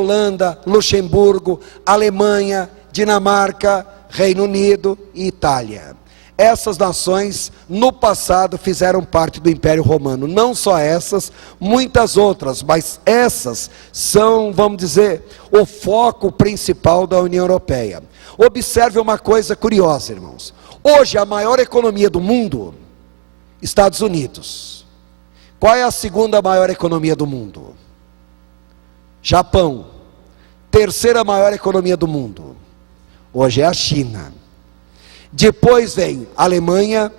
Holanda, Luxemburgo, Alemanha, Dinamarca, Reino Unido e Itália. Essas nações, no passado, fizeram parte do Império Romano. Não só essas, muitas outras, mas essas são, vamos dizer, o foco principal da União Europeia. Observe uma coisa curiosa, irmãos. Hoje, a maior economia do mundo, Estados Unidos. Qual é a segunda maior economia do mundo? Japão. Terceira maior economia do mundo. Hoje é a China. Depois vem a Alemanha,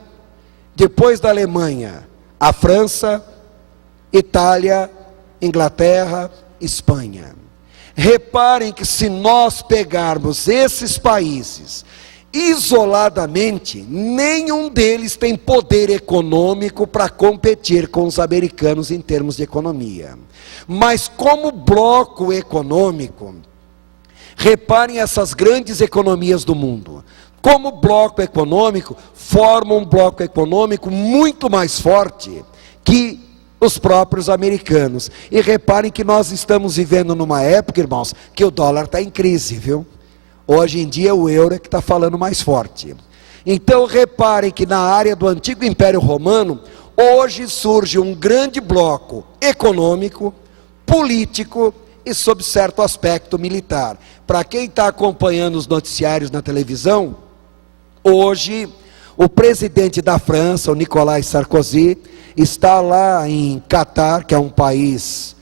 depois da Alemanha, a França, Itália, Inglaterra, Espanha. Reparem que se nós pegarmos esses países isoladamente, nenhum deles tem poder econômico para competir com os americanos em termos de economia. Mas como bloco econômico, reparem essas grandes economias do mundo. Como bloco econômico, formam um bloco econômico muito mais forte que os próprios americanos. E reparem que nós estamos vivendo numa época, irmãos, que o dólar está em crise, viu? Hoje em dia o euro é que está falando mais forte. Então reparem que na área do antigo Império Romano, hoje surge um grande bloco econômico, político e sob certo aspecto militar. Para quem está acompanhando os noticiários na televisão, hoje o presidente da França, o Nicolas Sarkozy, está lá em Catar, que é um país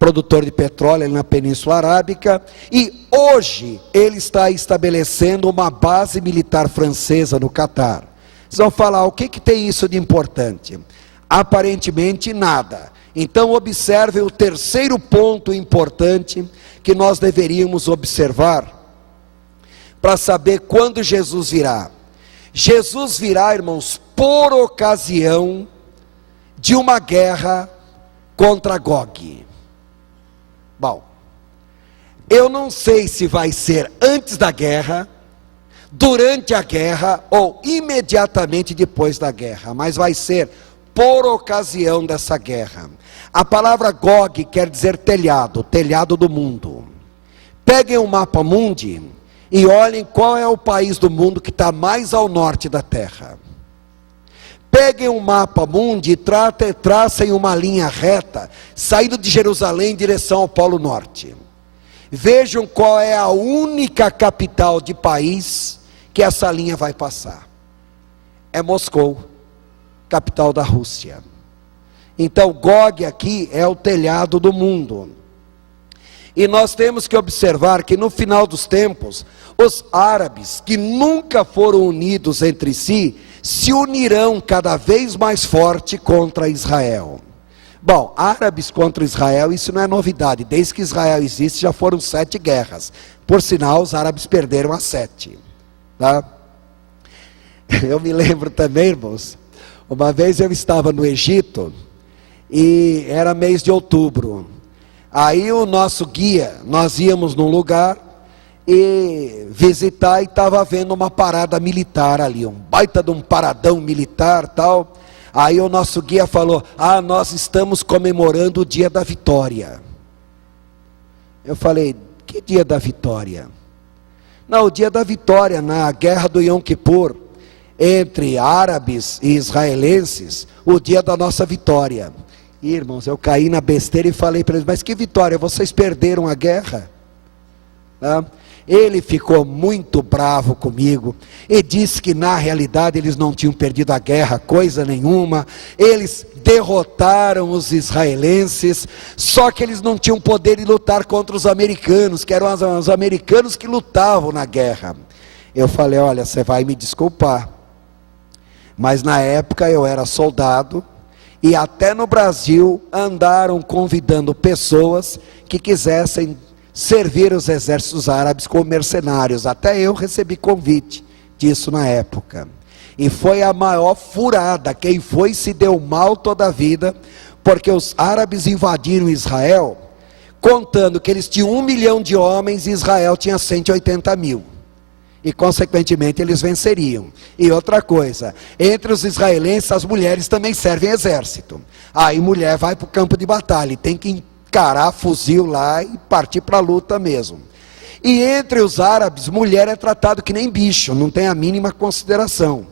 produtor de petróleo ali na Península Arábica, e hoje ele está estabelecendo uma base militar francesa no Catar. Vocês vão falar, o que tem isso de importante? Aparentemente nada. Então observe o terceiro ponto importante que nós deveríamos observar para saber quando Jesus virá. Jesus virá, irmãos, por ocasião de uma guerra contra Gog. Bom, eu não sei se vai ser antes da guerra, durante a guerra ou imediatamente depois da guerra, mas vai ser por ocasião dessa guerra. A palavra Gog quer dizer telhado, telhado do mundo. Peguem o mapa mundi e olhem qual é o país do mundo que está mais ao norte da terra. Peguem um mapa mundi e tracem uma linha reta, saindo de Jerusalém em direção ao Polo Norte. Vejam qual é a única capital de país que essa linha vai passar. É Moscou, capital da Rússia. Então Gog aqui é o telhado do mundo. E nós temos que observar que no final dos tempos, os árabes que nunca foram unidos entre si, se unirão cada vez mais forte contra Israel. Bom, árabes contra Israel, isso não é novidade. Desde que Israel existe, já foram 7 guerras. Por sinal, os árabes perderam as 7. Tá? Eu me lembro também, irmãos, uma vez eu estava no Egito, e era mês de outubro. Aí o nosso guia, nós íamos num lugar e visitar, e estava havendo uma parada militar ali, um baita de um paradão militar tal. Aí o nosso guia falou, nós estamos comemorando o dia da vitória. Eu falei, que dia da vitória? Não, o dia da vitória na guerra do Yom Kippur, entre árabes e israelenses, o dia da nossa vitória. E, irmãos, eu caí na besteira e falei para eles, mas que vitória, vocês perderam a guerra? Tá? Ele ficou muito bravo comigo e disse que na realidade eles não tinham perdido a guerra, coisa nenhuma. Eles derrotaram os israelenses, só que eles não tinham poder de lutar contra os americanos, que eram os americanos que lutavam na guerra. Eu falei, olha, você vai me desculpar, mas na época eu era soldado, e até no Brasil andaram convidando pessoas que quisessem servir os exércitos árabes como mercenários. Até eu recebi convite disso na época. E foi a maior furada. Quem foi se deu mal toda a vida, porque os árabes invadiram Israel, contando que eles tinham 1 milhão de homens e Israel tinha 180 mil. E consequentemente eles venceriam. E outra coisa, entre os israelenses as mulheres também servem exército. Aí mulher vai para o campo de batalha e tem que encarar fuzil lá e partir para a luta mesmo. E entre os árabes, mulher é tratado que nem bicho, não tem a mínima consideração.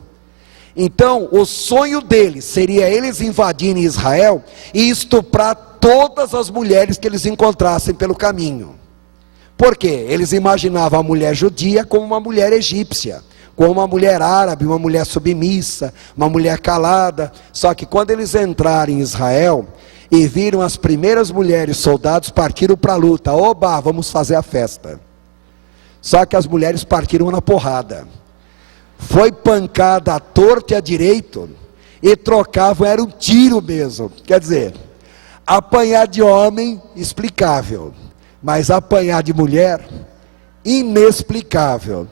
Então, o sonho deles seria eles invadirem Israel e estuprar todas as mulheres que eles encontrassem pelo caminho. Por quê? Eles imaginavam a mulher judia como uma mulher egípcia, como uma mulher árabe, uma mulher submissa, uma mulher calada. Só que quando eles entraram em Israel e viram as primeiras mulheres, soldados partiram para a luta. Oba, vamos fazer a festa. Só que as mulheres partiram na porrada. Foi pancada à torta e à direito, e trocavam, era um tiro mesmo. Quer dizer, apanhar de homem, explicável, mas apanhar de mulher, inexplicável.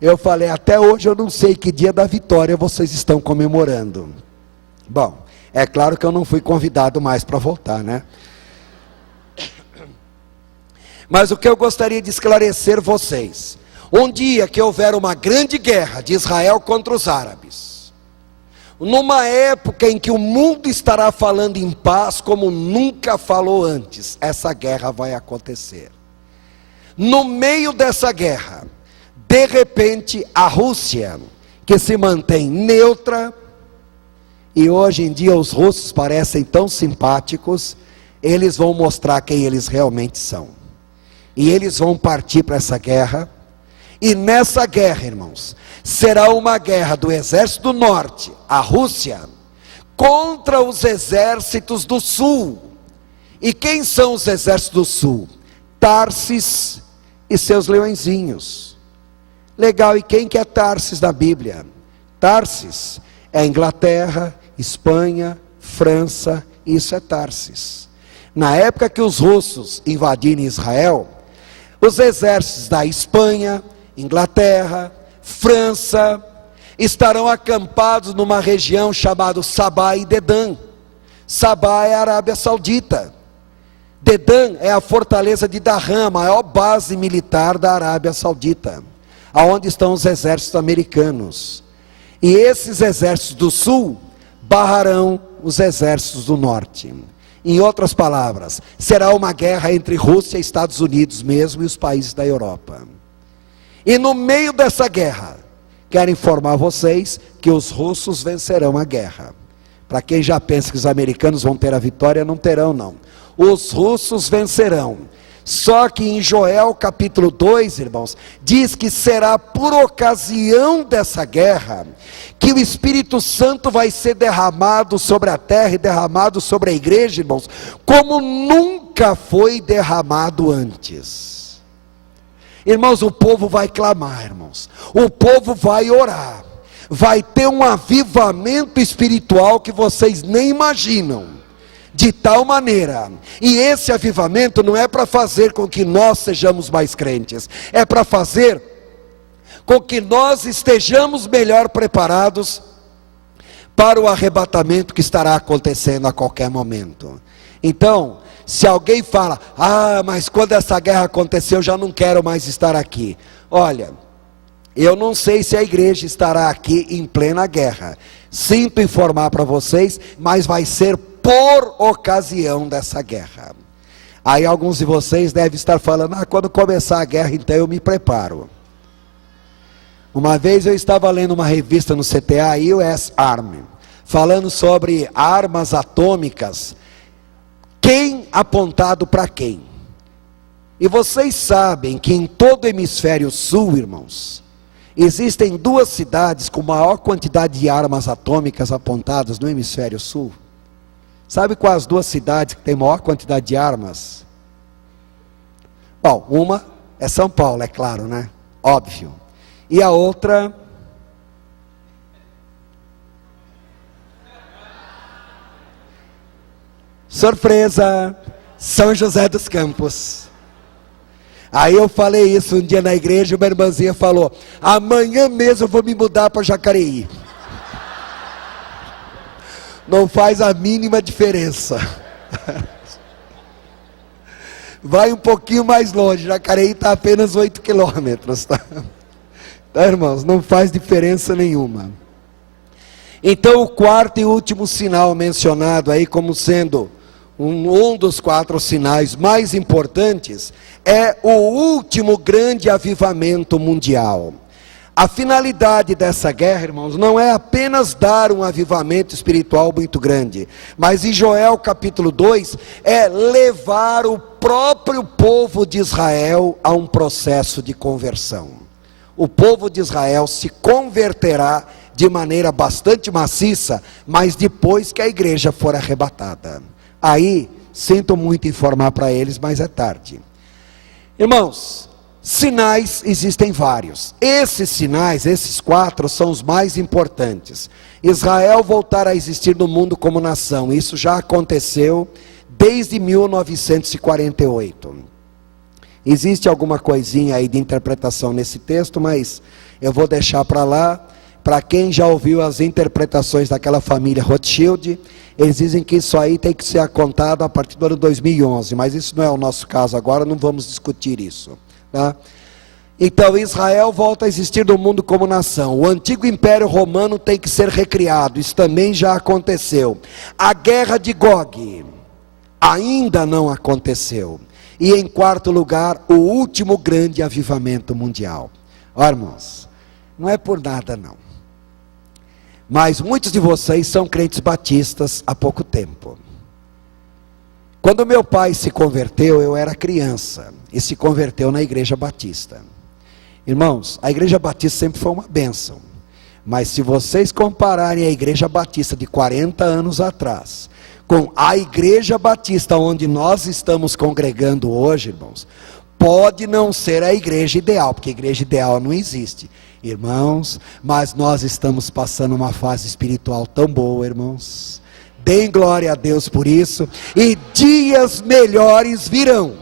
Eu falei, até hoje eu não sei que dia da vitória vocês estão comemorando. Bom, é claro que eu não fui convidado mais para voltar, né? Mas o que eu gostaria de esclarecer vocês, um dia que houver uma grande guerra de Israel contra os árabes, numa época em que o mundo estará falando em paz como nunca falou antes, essa guerra vai acontecer. No meio dessa guerra, de repente, a Rússia, que se mantém neutra, e hoje em dia os russos parecem tão simpáticos, eles vão mostrar quem eles realmente são. E eles vão partir para essa guerra, e nessa guerra, irmãos, será uma guerra do exército do norte, a Rússia, contra os exércitos do sul. E quem são os exércitos do sul? Tarsis e seus leõezinhos. Legal, e quem que é Tarsis na Bíblia? Tarsis é Inglaterra, Espanha, França, isso é Tarsis. Na época que os russos invadiram Israel, os exércitos da Espanha, Inglaterra, França, estarão acampados numa região chamada Sabá e Dedã. Sabá é a Arábia Saudita. Dedã é a fortaleza de Dahan, a maior base militar da Arábia Saudita, aonde estão os exércitos americanos. E esses exércitos do sul barrarão os exércitos do norte. Em outras palavras, será uma guerra entre Rússia e Estados Unidos mesmo e os países da Europa. E no meio dessa guerra, quero informar vocês que os russos vencerão a guerra. Para quem já pensa que os americanos vão ter a vitória, não terão não. Os russos vencerão. Só que em Joel capítulo 2, irmãos, diz que será por ocasião dessa guerra, que o Espírito Santo vai ser derramado sobre a terra e derramado sobre a igreja, irmãos, como nunca foi derramado antes. Irmãos, o povo vai clamar, irmãos, o povo vai orar, vai ter um avivamento espiritual que vocês nem imaginam, de tal maneira, e esse avivamento não é para fazer com que nós sejamos mais crentes, é para fazer com que nós estejamos melhor preparados para o arrebatamento que estará acontecendo a qualquer momento. Então, se alguém fala, mas quando essa guerra aconteceu eu já não quero mais estar aqui. Olha, eu não sei se a igreja estará aqui em plena guerra. Sinto informar para vocês, mas vai ser por ocasião dessa guerra. Aí alguns de vocês devem estar falando, quando começar a guerra então eu me preparo. Uma vez eu estava lendo uma revista no CTA, US Army, falando sobre armas atômicas, quem apontado para quem. E vocês sabem que em todo o hemisfério sul, irmãos, existem duas cidades com maior quantidade de armas atômicas apontadas no hemisfério sul. Sabe quais as duas cidades que têm maior quantidade de armas? Bom, uma é São Paulo, é claro, né? Óbvio. E a outra... surpresa! São José dos Campos. Aí eu falei isso um dia na igreja, uma irmãzinha falou, amanhã mesmo eu vou me mudar para Jacareí. Não faz a mínima diferença. Vai um pouquinho mais longe, Jacareí está apenas 8 quilômetros, tá? Tá, irmãos, não faz diferença nenhuma. Então o quarto e último sinal mencionado aí como sendo um dos 4 sinais mais importantes, é o último grande avivamento mundial. A finalidade dessa guerra, irmãos, não é apenas dar um avivamento espiritual muito grande, mas em Joel capítulo 2, é levar o próprio povo de Israel a um processo de conversão. O povo de Israel se converterá de maneira bastante maciça, mas depois que a igreja for arrebatada. Aí, sinto muito informar para eles, mas é tarde. Irmãos, sinais existem vários. Esses sinais, esses 4, são os mais importantes. Israel voltar a existir no mundo como nação, isso já aconteceu desde 1948. Existe alguma coisinha aí de interpretação nesse texto, mas eu vou deixar para lá. Para quem já ouviu as interpretações daquela família Rothschild, eles dizem que isso aí tem que ser contado a partir do ano 2011, mas isso não é o nosso caso agora, não vamos discutir isso. Tá? Então Israel volta a existir no mundo como nação. O antigo Império Romano tem que ser recriado, isso também já aconteceu. A guerra de Gog ainda não aconteceu. E em 4º lugar, o último grande avivamento mundial. Ó, irmãos, não é por nada não, mas muitos de vocês são crentes batistas há pouco tempo. Quando meu pai se converteu, eu era criança, e se converteu na igreja batista. Irmãos, a igreja batista sempre foi uma bênção, mas se vocês compararem a igreja batista de 40 anos atrás, com a igreja batista onde nós estamos congregando hoje, irmãos, pode não ser a igreja ideal, porque a igreja ideal não existe, irmãos, mas nós estamos passando uma fase espiritual tão boa, irmãos. Deem glória a Deus por isso, e dias melhores virão.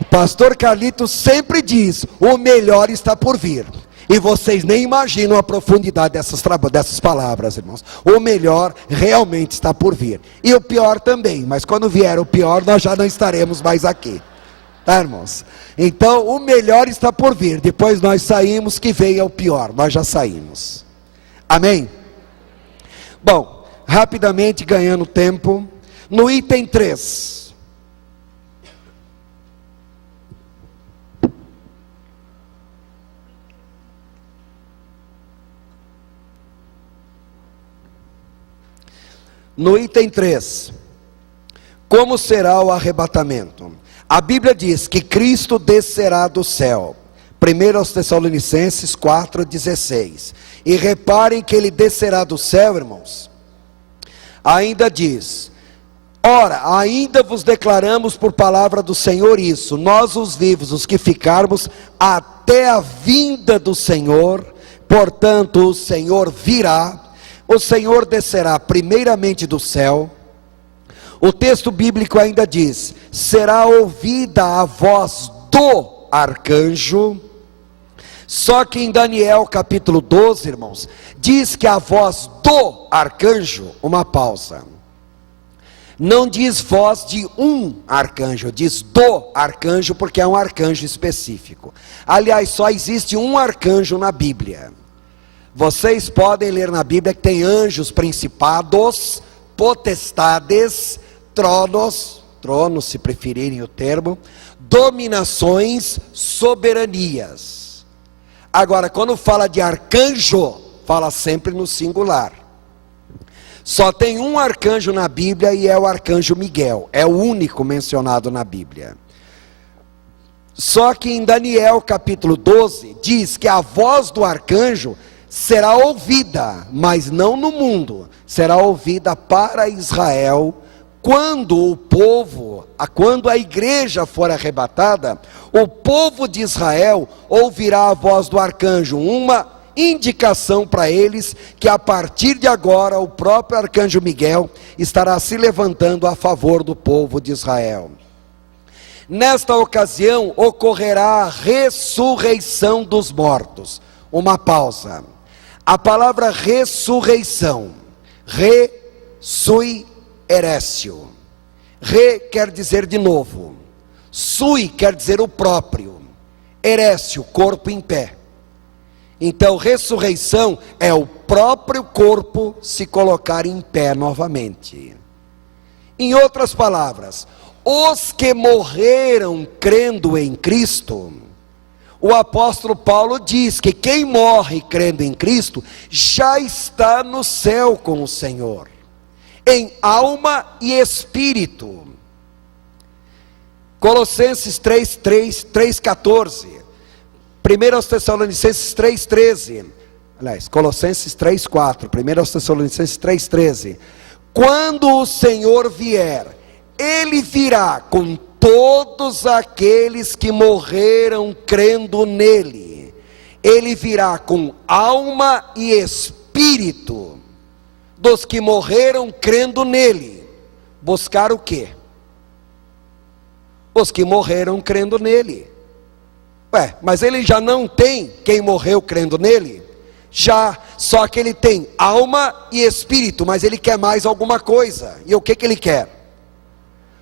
O pastor Carlito sempre diz, o melhor está por vir, e vocês nem imaginam a profundidade dessas palavras, irmãos. O melhor realmente está por vir, e o pior também, mas quando vier o pior, nós já não estaremos mais aqui. Tá, irmãos? Então o melhor está por vir, depois nós saímos, que venha o pior, nós já saímos. Amém? Bom, rapidamente ganhando tempo, no item 3. No item 3, como será o arrebatamento? A Bíblia diz que Cristo descerá do céu. 1 aos Tessalonicenses 4,16. E reparem que ele descerá do céu, irmãos. Ainda diz, ora, ainda vos declaramos por palavra do Senhor isso, nós os vivos, os que ficarmos até a vinda do Senhor, portanto o Senhor virá, o Senhor descerá primeiramente do céu. O texto bíblico ainda diz, será ouvida a voz do arcanjo. Só que em Daniel capítulo 12, irmãos, diz que a voz do arcanjo, uma pausa, não diz voz de um arcanjo, diz do arcanjo, porque é um arcanjo específico. Aliás, só existe um arcanjo na Bíblia. Vocês podem ler na Bíblia que tem anjos, principados, potestades, tronos se preferirem o termo, dominações, soberanias. Agora, quando fala de arcanjo, fala sempre no singular. Só tem um arcanjo na Bíblia e é o arcanjo Miguel, é o único mencionado na Bíblia. Só que em Daniel capítulo 12, diz que a voz do arcanjo será ouvida, mas não no mundo, será ouvida para Israel, quando a igreja for arrebatada, o povo de Israel ouvirá a voz do arcanjo, uma indicação para eles, que a partir de agora, o próprio arcanjo Miguel estará se levantando a favor do povo de Israel. Nesta ocasião, ocorrerá a ressurreição dos mortos. Uma pausa. A palavra ressurreição, sui erécio. Re quer dizer de novo, sui quer dizer o próprio, erécio, corpo em pé. Então ressurreição é o próprio corpo se colocar em pé novamente. Em outras palavras, os que morreram crendo em Cristo, o apóstolo Paulo diz que quem morre crendo em Cristo já está no céu com o Senhor, em alma e espírito. Colossenses 3:14, 1 Tessalonicenses 3:13, aliás, Colossenses 3:4, 1 Tessalonicenses 3:13, quando o Senhor vier, Ele virá com todos aqueles que morreram crendo nele. Ele virá com alma e espírito dos que morreram crendo nele. Buscar o quê? Os que morreram crendo nele. Mas ele já não tem quem morreu crendo nele? Já, só que ele tem alma e espírito, mas ele quer mais alguma coisa. E o que ele quer?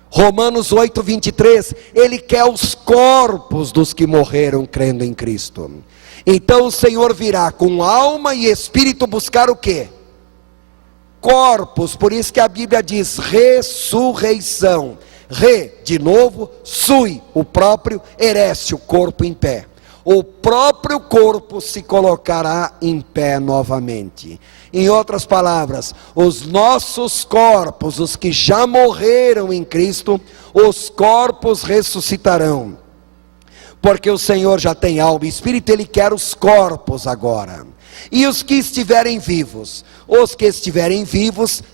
Romanos 8:23, ele quer os corpos dos que morreram crendo em Cristo. Então o Senhor virá com alma e espírito buscar o quê? Corpos. Por isso que a Bíblia diz ressurreição. De novo, sui, o próprio ereste, o corpo em pé. O próprio corpo se colocará em pé novamente. Em outras palavras, os nossos corpos, os que já morreram em Cristo, os corpos ressuscitarão. Porque o Senhor já tem alma e espírito, Ele quer os corpos agora. E os que estiverem vivos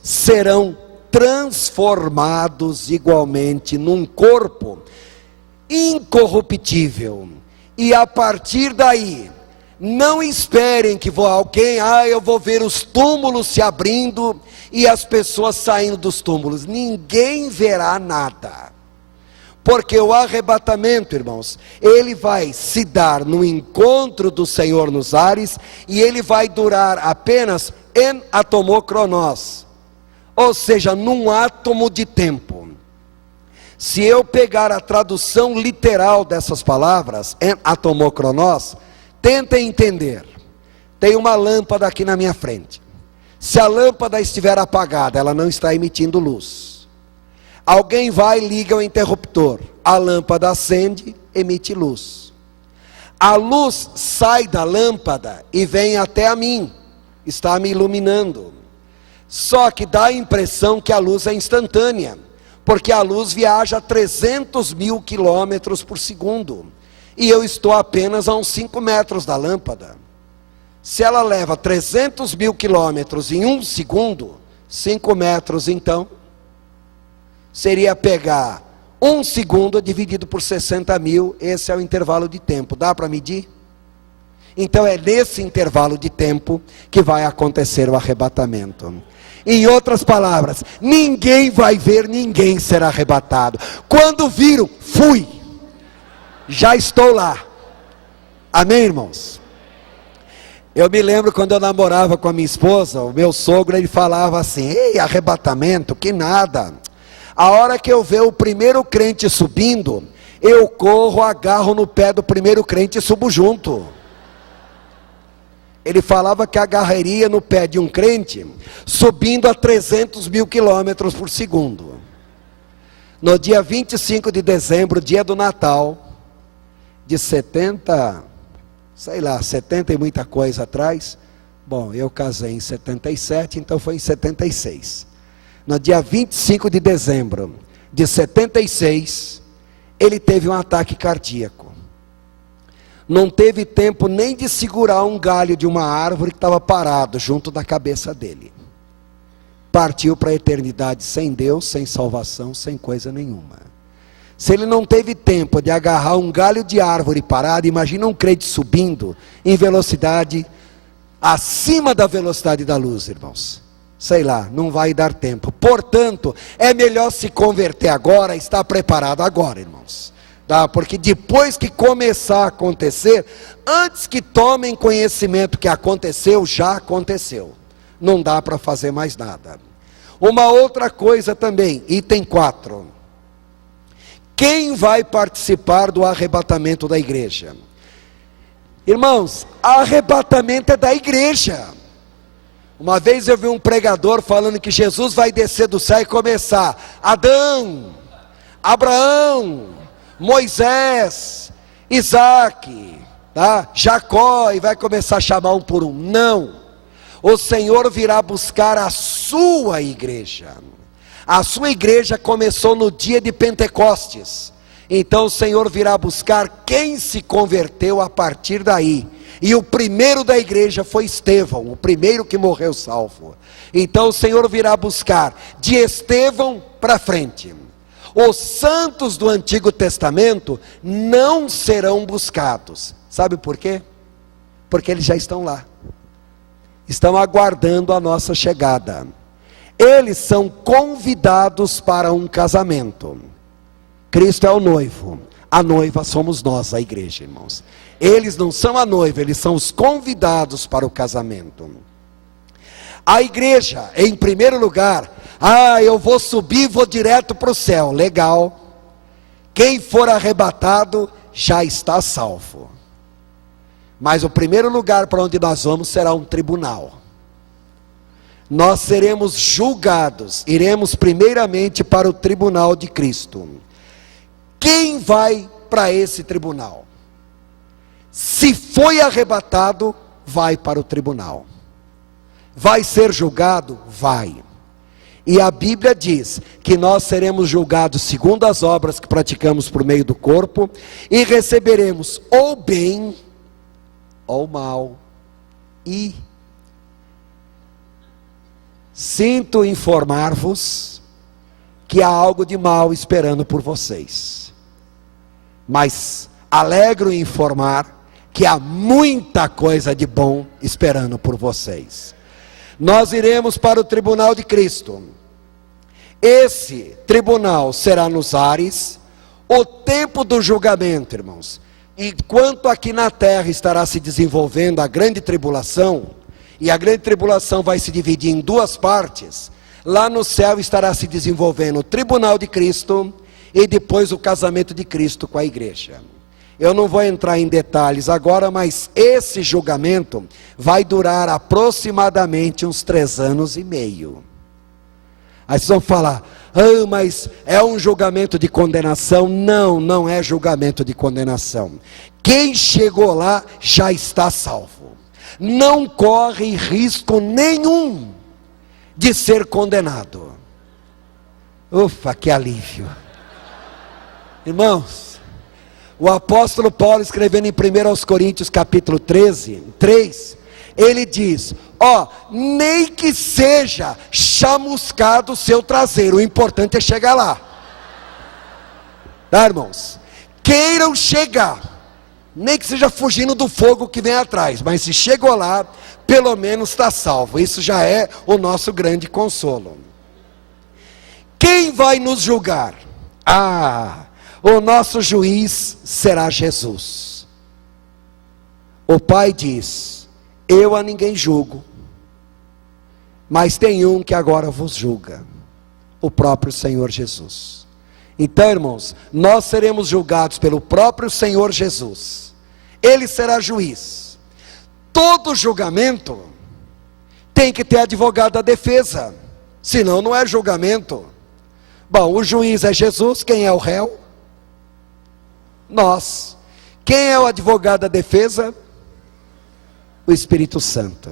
serão transformados igualmente num corpo incorruptível. E a partir daí, não esperem que eu vou ver os túmulos se abrindo e as pessoas saindo dos túmulos. Ninguém verá nada. Porque o arrebatamento, irmãos, ele vai se dar no encontro do Senhor nos ares, e ele vai durar apenas em atomocronós, ou seja, num átomo de tempo. Se eu pegar a tradução literal dessas palavras, em atomocronós, tentem entender. Tem uma lâmpada aqui na minha frente. Se a lâmpada estiver apagada, ela não está emitindo luz. Alguém vai e liga o interruptor. A lâmpada acende, emite luz. A luz sai da lâmpada e vem até a mim. Está me iluminando. Só que dá a impressão que a luz é instantânea. Porque a luz viaja a 300 mil quilômetros por segundo. E eu estou apenas a uns 5 metros da lâmpada. Se ela leva 300 mil quilômetros em 1 segundo, 5 metros então, seria pegar 1 segundo dividido por 60 mil, esse é o intervalo de tempo. Dá para medir? Então é nesse intervalo de tempo que vai acontecer o arrebatamento. Em outras palavras, ninguém vai ver ninguém ser arrebatado. Quando viram, fui. Já estou lá. Amém, irmãos? Eu me lembro quando eu namorava com a minha esposa, o meu sogro, ele falava assim: ei, arrebatamento, que nada. A hora que eu ver o primeiro crente subindo, eu corro, agarro no pé do primeiro crente e subo junto. Ele falava que agarraria no pé de um crente, subindo a 300 mil quilômetros por segundo. No dia 25 de dezembro, dia do Natal, de 70 e muita coisa atrás. Bom, eu casei em 77, então foi em 76. No dia 25 de dezembro de 76, ele teve um ataque cardíaco. Não teve tempo nem de segurar um galho de uma árvore que estava parado junto da cabeça dele. Partiu para a eternidade sem Deus, sem salvação, sem coisa nenhuma. Se ele não teve tempo de agarrar um galho de árvore parado, imagina um crente subindo em velocidade acima da velocidade da luz, irmãos. Sei lá, não vai dar tempo. Portanto, é melhor se converter agora, estar preparado agora, irmãos. Tá? Porque depois que começar a acontecer, antes que tomem conhecimento que aconteceu, já aconteceu. Não dá para fazer mais nada. Uma outra coisa também, item 4. Quem vai participar do arrebatamento da igreja? Irmãos, arrebatamento é da igreja. Uma vez eu vi um pregador falando que Jesus vai descer do céu e começar: Adão, Abraão, Moisés, Isaac, tá? Jacó, e vai começar a chamar um por um. Não, o Senhor virá buscar a sua igreja. A sua igreja começou no dia de Pentecostes, então o Senhor virá buscar quem se converteu a partir daí. E o primeiro da igreja foi Estevão, o primeiro que morreu salvo. Então o Senhor virá buscar de Estevão para frente. Os santos do Antigo Testamento não serão buscados. Sabe por quê? Porque eles já estão lá. Estão aguardando a nossa chegada. Eles são convidados para um casamento. Cristo é o noivo. A noiva somos nós, a igreja, irmãos. Eles não são a noiva, eles são os convidados para o casamento. A igreja, em primeiro lugar, eu vou subir, vou direto para o céu. Legal. Quem for arrebatado já está salvo. Mas o primeiro lugar para onde nós vamos será um tribunal. Nós seremos julgados, iremos primeiramente para o tribunal de Cristo. Quem vai para esse tribunal? Se foi arrebatado, vai para o tribunal. Vai ser julgado? Vai. E a Bíblia diz que nós seremos julgados segundo as obras que praticamos por meio do corpo, e receberemos ou bem ou mal. E sinto informar-vos que há algo de mal esperando por vocês, mas alegro em informar que há muita coisa de bom esperando por vocês. Nós iremos para o tribunal de Cristo. Esse tribunal será nos ares. O tempo do julgamento, irmãos, enquanto aqui na terra estará se desenvolvendo a grande tribulação, e a grande tribulação vai se dividir em duas partes, lá no céu estará se desenvolvendo o tribunal de Cristo, e depois o casamento de Cristo com a igreja. Eu não vou entrar em detalhes agora, mas esse julgamento vai durar aproximadamente uns 3 anos e meio. Aí vocês vão falar: mas é um julgamento de condenação? Não, não é julgamento de condenação. Quem chegou lá já está salvo. Não corre risco nenhum de ser condenado. Ufa, que alívio. Irmãos, o apóstolo Paulo, escrevendo em 1 Coríntios capítulo 3, ele diz: nem que seja chamuscado o seu traseiro, o importante é chegar lá. Tá, irmãos? Queiram chegar, nem que seja fugindo do fogo que vem atrás, mas se chegou lá, pelo menos está salvo. Isso já é o nosso grande consolo. Quem vai nos julgar? O nosso juiz será Jesus. O Pai diz: eu a ninguém julgo, mas tem um que agora vos julga, o próprio Senhor Jesus. Então, irmãos, nós seremos julgados pelo próprio Senhor Jesus. Ele será juiz. Todo julgamento tem que ter advogado da defesa, senão não é julgamento. Bom, o juiz é Jesus. Quem é o réu? Nós. Quem é o advogado da defesa? O Espírito Santo,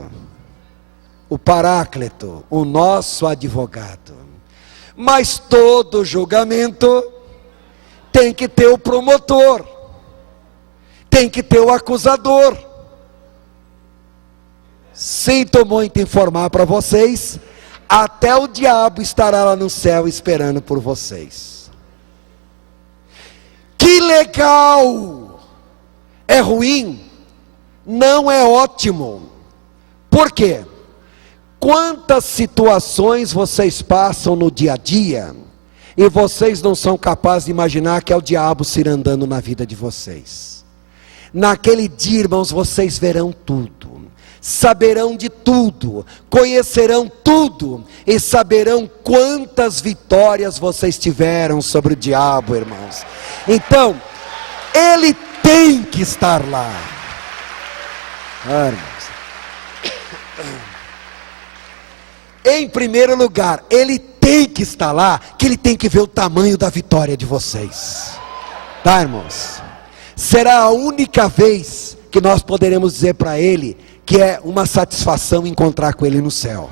o Paráclito, o nosso advogado. Mas todo julgamento tem que ter o promotor, tem que ter o acusador. Sinto muito informar para vocês, até o diabo estará lá no céu esperando por vocês. Que legal! É ruim? Não é ótimo. Por quê? Quantas situações vocês passam no dia a dia e vocês não são capazes de imaginar que é o diabo se andando na vida de vocês. Naquele dia, irmãos, vocês verão tudo, saberão de tudo, conhecerão tudo e saberão quantas vitórias vocês tiveram sobre o diabo, irmãos. Então, ele tem que estar lá. Irmãos, Em primeiro lugar, ele tem que estar lá, que ele tem que ver o tamanho da vitória de vocês. Tá, irmãos? Será a única vez que nós poderemos dizer para ele que é uma satisfação encontrar com ele no céu.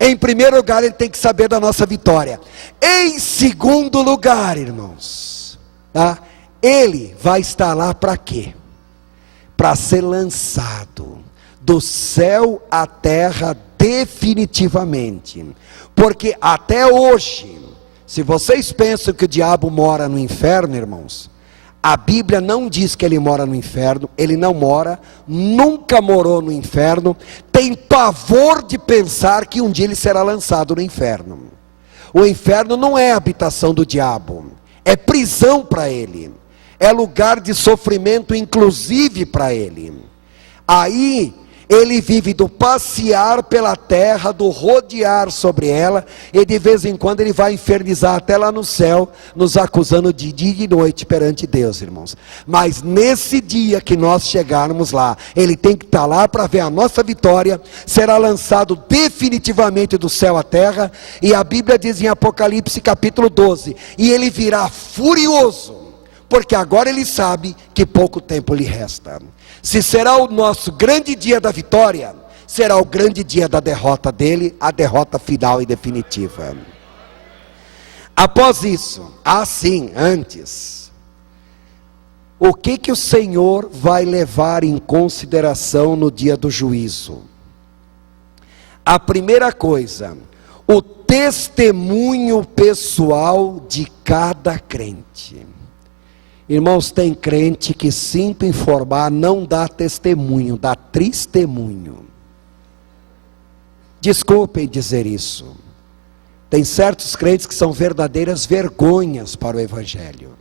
Em primeiro lugar, ele tem que saber da nossa vitória. Em segundo lugar, irmãos, tá? Ele vai estar lá para quê? Para ser lançado do céu à terra definitivamente. Porque até hoje, se vocês pensam que o diabo mora no inferno, irmãos, a Bíblia não diz que ele mora no inferno. Ele não mora, nunca morou no inferno. Tem pavor de pensar que um dia ele será lançado no inferno. O inferno não é a habitação do diabo, é prisão para ele, é lugar de sofrimento inclusive para ele. Aí ele vive do passear pela terra, do rodear sobre ela, e de vez em quando ele vai infernizar até lá no céu, nos acusando de dia e de noite perante Deus, irmãos. Mas nesse dia que nós chegarmos lá, ele tem que estar lá para ver a nossa vitória, será lançado definitivamente do céu à terra, e a Bíblia diz em Apocalipse capítulo 12, e ele virá furioso, porque agora ele sabe que pouco tempo lhe resta. Se será o nosso grande dia da vitória, será o grande dia da derrota dele, a derrota final e definitiva. Após isso, antes, o que o Senhor vai levar em consideração no dia do juízo? A primeira coisa, o testemunho pessoal de cada crente. Irmãos, tem crente que, sinto informar, não dá testemunho, dá testemunho. Desculpem dizer isso. Tem certos crentes que são verdadeiras vergonhas para o Evangelho.